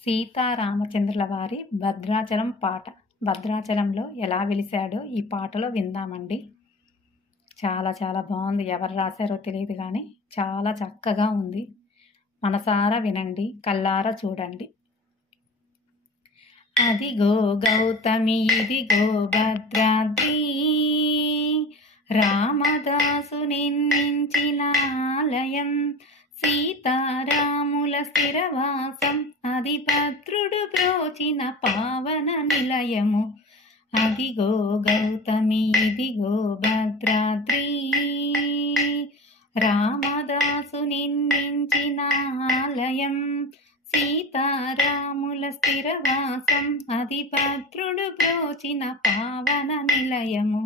సీతారామచంద్రుల వారి భద్రాచలం పాట. భద్రాచలంలో ఎలా వెలిశాడో ఈ పాటలో విందామండి. చాలా చాలా బాగుంది. ఎవరు రాశారో తెలియదు కానీ చాలా చక్కగా ఉంది. మనసారా వినండి, కళ్ళారా చూడండి. అదిగో గౌతమి ఇదిగో భద్రాద్రి, రామదాసు నిర్మించిన ఆలయం, సీతారాముల స్థిరవాసం, అది భద్రుడు బ్రోచిన పావన నిలయము. అదిగో గౌతమి ఇదిగో భద్రాద్రి, రామదాసు నిర్మించిన ఆలయం, సీతారాముల స్థిరవాసం, అది భద్రుడు బ్రోచిన పావన నిలయము.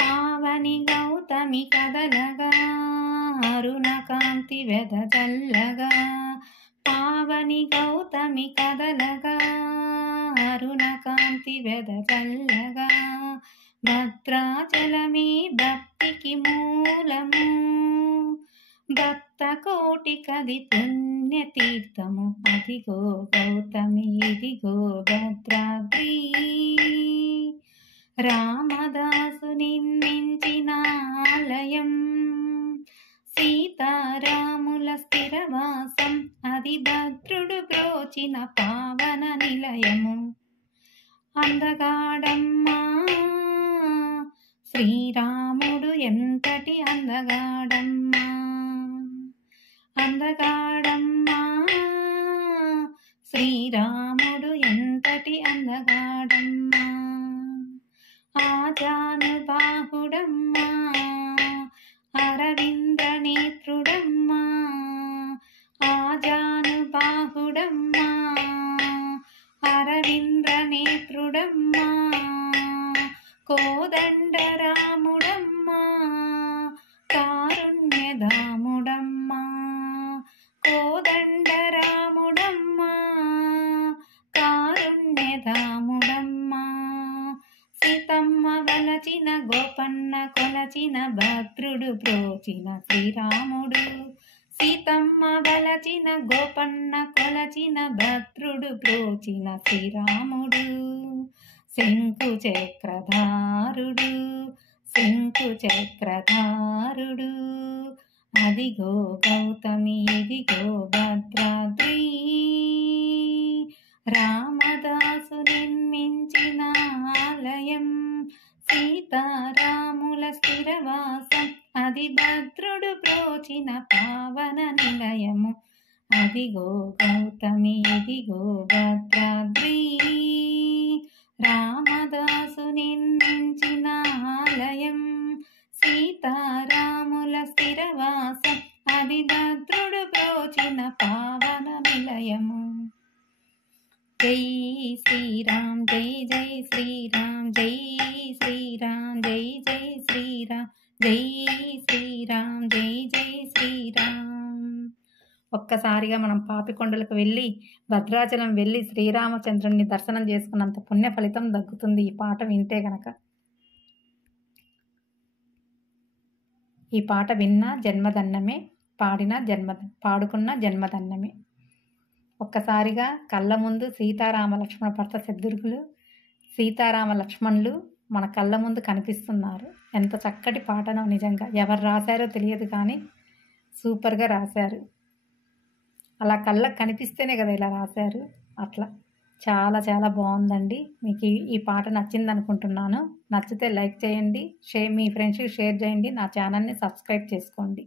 పావని గౌతమి కదలగా, అరుణ కాంతి వెదజల్లగా, పావని గౌతమి కదలగా, అరుణ కాంతి వెదజల్లగా, భద్రాచలమే భక్తికి మూలము, భక్త కోటికది పుణ్యతీర్థము. అదిగో గౌతమి ఇదిగో భద్రాద్రి, రామదాసు నిర్మించిన ఆలయం, సీతారాముల స్థిరవాసం, అది భద్రుడు బ్రోచిన పావన నిలయము. అందగాడమ్మా శ్రీరాముడు ఎంతటి అందగాడమ్మా, అందగాడమ్మా శ్రీరాముడు ఎంతటి అందగాడమ్మా, ఆజానుబాహుడమ్మా అరవింద నేత్రుడమ్మా, ఆజానుబాహుడమ్మా అరవింద నేత్రుడమ్మా, కోదండరాముడమ్మా కారుణ్యధాముడమ్మా, కోదండరాముడమ్మా కారుణ్యధాముడమ్మా, సీతమ్మ వలచిన గోపన్న కొలచిన భద్రుడు బ్రోచిన శ్రీరాముడు, సీతమ్మ వలచిన గోపన్న కొలచిన భద్రుడు బ్రోచిన శ్రీరాముడు, శంకు చక్రధారుడు శంకు చక్రధారుడు. అదిగో గౌతమి ఇదిగో భద్రాద్రి, రామదాసు నిర్మించిన ఆలయం, సీతారాముల స్థిరవాసం, అది భద్రుడు బ్రోచిన పావన నిలయము. అదిగో గౌతమి ఇదిగో భద్రాద్రి, రామదాసు నిర్మించిన ఆలయం, సీతారాముల స్థిరవాసం, అది భద్రుడు బ్రోచిన పావన నిలయము. జై శ్రీరామ్ జై జై శ్రీరామ్, జై శ్రీరామ్ జై జై శ్రీరామ్, జై శ్రీరామ్ జై జై శ్రీరామ్. ఒక్కసారిగా మనం పాపికొండలకు వెళ్ళి భద్రాచలం వెళ్ళి శ్రీరామచంద్రుని దర్శనం చేసుకున్నంత పుణ్య ఫలితం దక్కుతుంది ఈ పాట వింటే గనక. ఈ పాట విన్నా జన్మధన్యమే, పాడుకున్న జన్మధన్యమే. ఒక్కసారిగా కళ్ళ ముందు సీతారామ లక్ష్మణ భర్త శత్రుఘ్నులు, సీతారామ లక్ష్మణులు మన కళ్ళ ముందు కనిపిస్తున్నారు. ఎంత చక్కటి పాటనో. నిజంగా ఎవరు రాశారో తెలియదు కానీ సూపర్గా రాశారు. అలా కళ్ళకు కనిపిస్తేనే కదా ఇలా రాశారు. అట్లా చాలా చాలా బాగుందండి. మీకు ఈ పాట నచ్చింది అనుకుంటున్నాను. నచ్చితే లైక్ చేయండి, మీ ఫ్రెండ్స్కి షేర్ చేయండి, నా ఛానల్ని సబ్స్క్రైబ్ చేసుకోండి.